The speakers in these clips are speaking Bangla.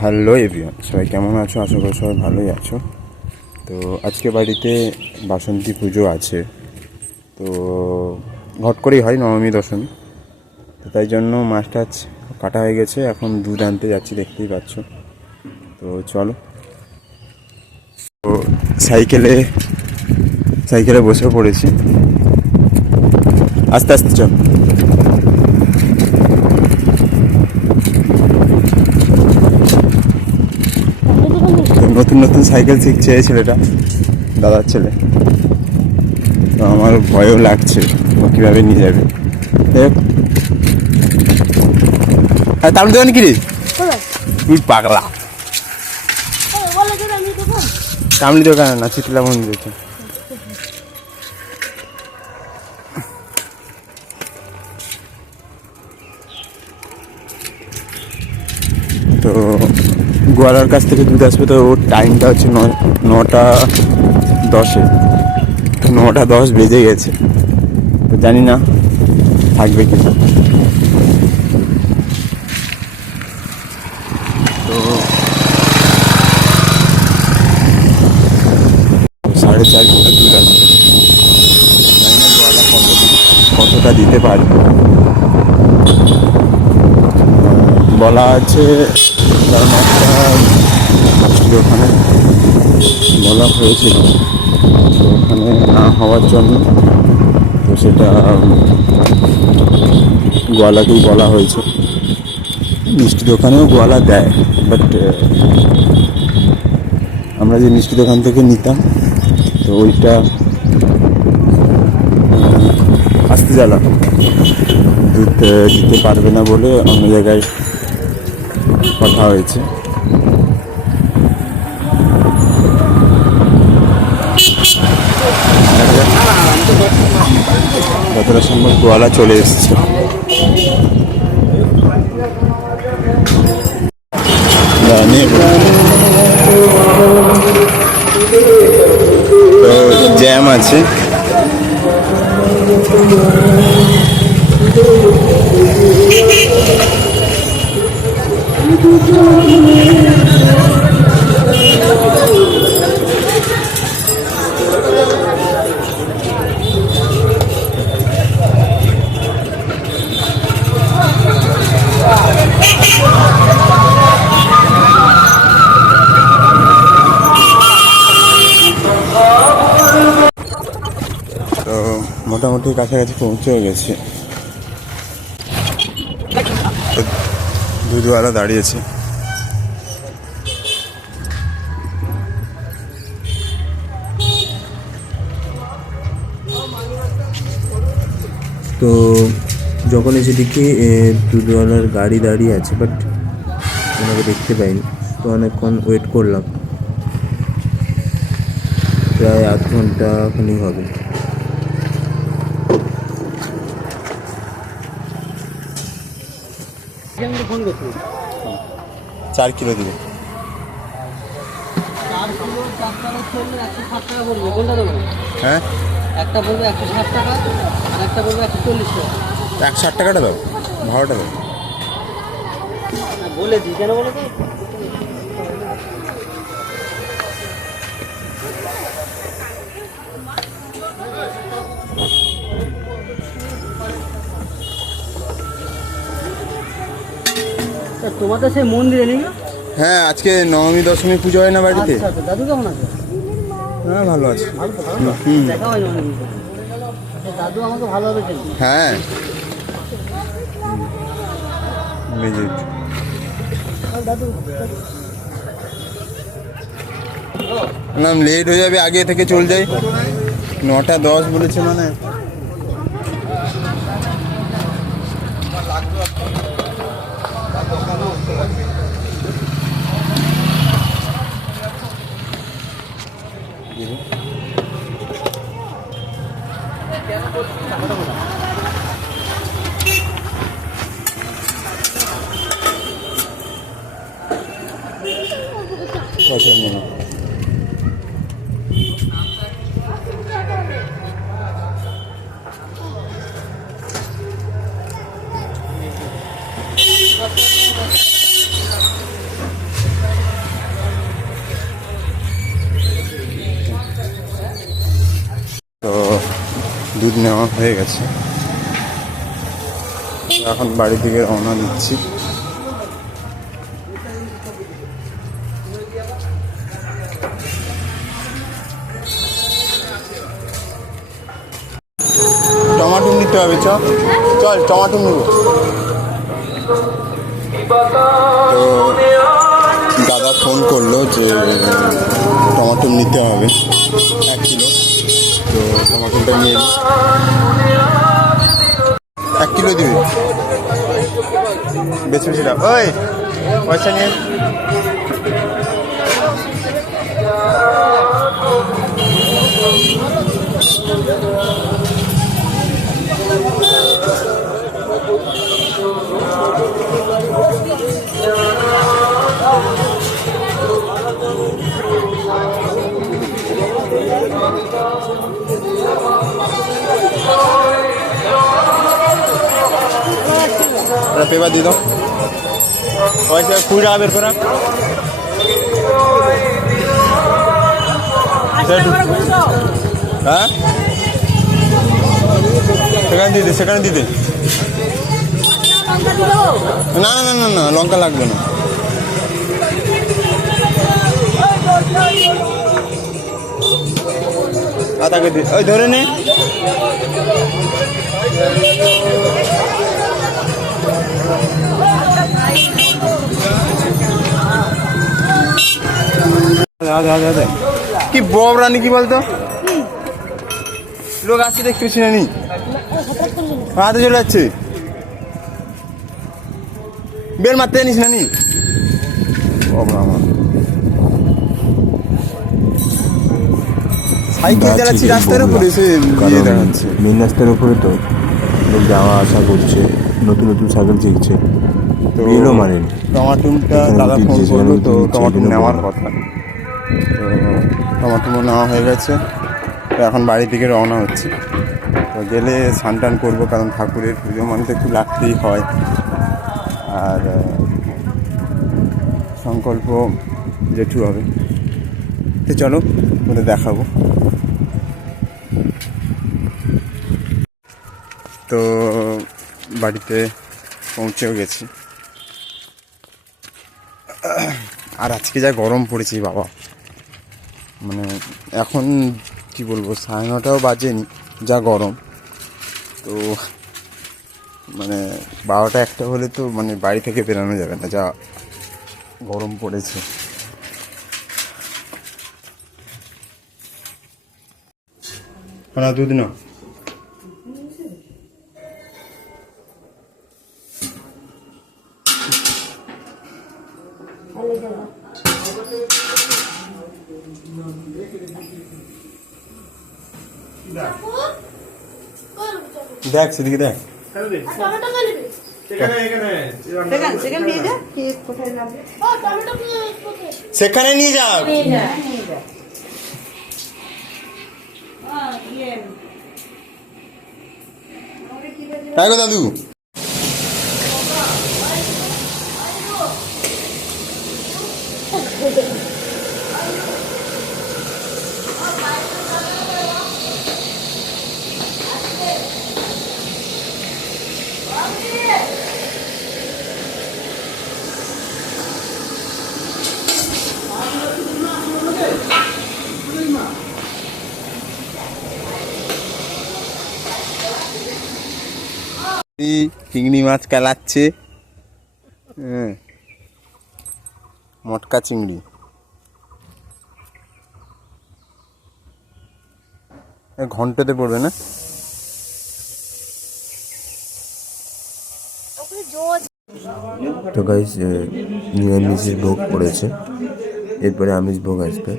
হ্যালো এভরিওয়ান, সবাই কেমন আছো? আশা করি সবাই ভালোই আছো। তো আজকে বাড়িতে বাসন্তী পুজো আছে, তো ঘট করেই হয় নবমী দশমী। তো তাই জন্য মাছ টাছ কাটা হয়ে গেছে, এখন দুধ আনতে যাচ্ছি, দেখতেই পাচ্ছ। তো চলো, তো সাইকেলে সাইকেলে বসে পড়েছি, আস্তে আস্তে চল। নতুন নতুন সাইকেল শিখছে এই ছেলেটা, দাদার ছেলে। তো আমার ভয়ও লাগছে ও কীভাবে নিয়ে যাবে। হ্যাঁ, তার দোকান কি রে? তুই পাগলা। কামলি দোকান না, চিতলা মন্দির আছে। তো গোয়ালার কাছ থেকে দুধ আসবে, তো ওর টাইমটা হচ্ছে 9টা 10-এ। 9টা 10 বেজে গেছে, তো জানি না থাকবে কি। তো 4.5 কিলো দুধ আসবে, জানি না গোয়ালা কতটা দিতে পারবে। বলা আছে, কারণ একটা ওখানে বলা হয়েছিল, তো ওখানে না হওয়ার জন্য তো সেটা গোয়ালাকেই বলা হয়েছে। মিষ্টি দোকানেও গোয়ালা দেয়, বাট আমরা যে মিষ্টি দোকান থেকে নিতাম, তো ওইটা আসতে জ্বালা দুধ দিতে পারবে না বলে অন্য জায়গায় কথা হয়েছে। যতটা সম্ভব গোয়ালা চলে এসছে। তো জ্যাম আছে, মোটামুটি কাছাকাছি পৌঁছেও গেছে। দুধওয়ালা দাঁড়িয়েছে। তো যখন এসে দেখি দুধওয়ালার গাড়ি দাঁড়িয়ে আছে, বাট ওনাকে দেখতে পাইনি। তো অনেকক্ষণ ওয়েট করলাম, প্রায় 8 ঘন্টা খানিক হবে। 4 কিলো দিবে। হ্যাঁ, একটা বলবে 160 টাকা আর একটা বলবে 140 টাকা। 160 টাকাটা দাও, ভাড়াটা দাও। বলে দিই, কেন বলো তো? তোমাদের সেই মন্দিরে নেই? হ্যাঁ, আজকে নবমী দশমী পুজো হয় না বাড়িতে। দাদু কেমন আছে? হ্যাঁ, ভালো আছে। দেখা হয়নি অনেক। দাদু আমাকে ভালোভাবে চেনে। হ্যাঁ, দাদু নাম লেট হয়ে যাবে, আগে থেকে চল যাই। 9টা 10 বলেছে মানে। নেওয়া হয়ে গেছে। এখন বাড়ি থেকে রওনা দিচ্ছি। টমাটো নিতে হবে, চল টমাটো নেব। তো দাদা ফোন করলো যে টমাটো নিতে হবে 1 কিলো। তো টমাটোটা নিয়ে 1 কিলো দিবে, বেশি বেশি দাও। ওই পয়সা নিয়ে পেপার দিয়ে দাও। পয়সা 20 টাকা বের করা। হ্যাঁ সেখানে দিতে না না না না না লঙ্কা লাগবে না। তাকে ওই ধরে নে। কি ববরানি কি বলতো, লোক আসছে দেখতেছি না নি, হাতে চলে যাচ্ছে। বেল মারতে জানিস না নি, সাইকেল চালাচ্ছি রাস্তার উপরে, মেন রাস্তার উপরে তো লোক যাওয়া আসা করছে, নতুন নতুন সাইকেল শিখছে। তো বেলও মারেনি। টমাটোটা দাদা ফোন করলো, তো টমাটো নেওয়ার কথা। তো টমাটো নেওয়া হয়ে গেছে। তো এখন বাড়ি থেকে রওনা হচ্ছে। তো গেলে স্নান টান করবো, কারণ ঠাকুরের পুজো মানে তো একটু লাগতেই হয়। আর সংকল্প জেঠু হবে। তো চলো ওটা দেখাবো। তো বাড়িতে পৌঁছেও গেছি। আর আজকে যা গরম পড়েছে বাবা, মানে এখন কি বলবো, 9:30টাও বাজেনি, যা গরম। তো মানে 12টা 1টা হলে তো মানে বাড়ি থেকে বেরোনো যাবে না, যা গরম পড়েছে। না দুধ না, দেখ সেদিকে দেখ, সেখানে নিয়ে যাও। তাই গো দাদু, চিংড়ি মাছ কালাচ্ছে, মটকা চিংড়ি। ঘন্টাতে পড়বে না? তো গাইস, নিরামিষের ভোগ পড়েছে, এরপরে আমিষ ভোগ আসবে।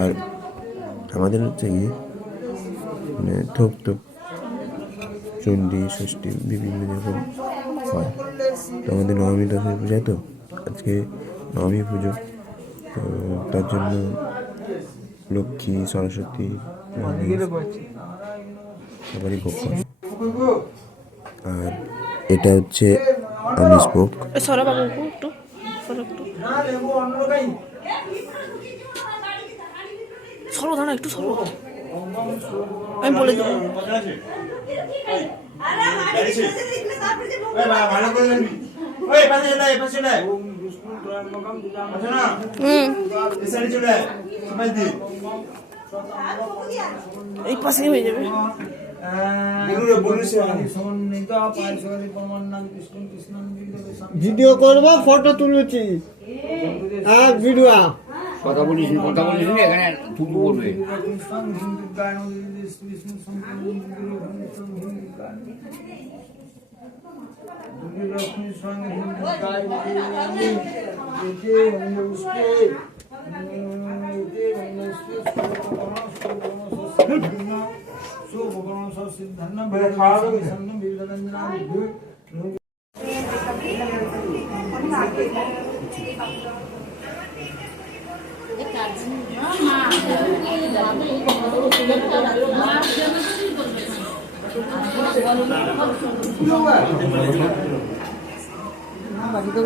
আর আমাদের হচ্ছে গিয়ে মানে থোপ থোপ চণ্ডী ষষ্ঠী বিভিন্ন রকম হয়। তো আমাদের নবমী দশমী পূজা, তো আজকে নবমী পুজো। তো তার জন্য লক্ষ্মী, সরস্বতী, সবারই ভোগ করে। আর এটা হচ্ছে আনস্পোক। সরা বাবু একটু সরো একটু সরো, দাঁড়া একটু সরো, আমি বলে দেবো। এই পাশেই হয়ে যাবে। ভিডিও করবো, ফটো তুলেছি, আর ভিডিও কথা বলিস নি এখানে তুলু বলবে। আমার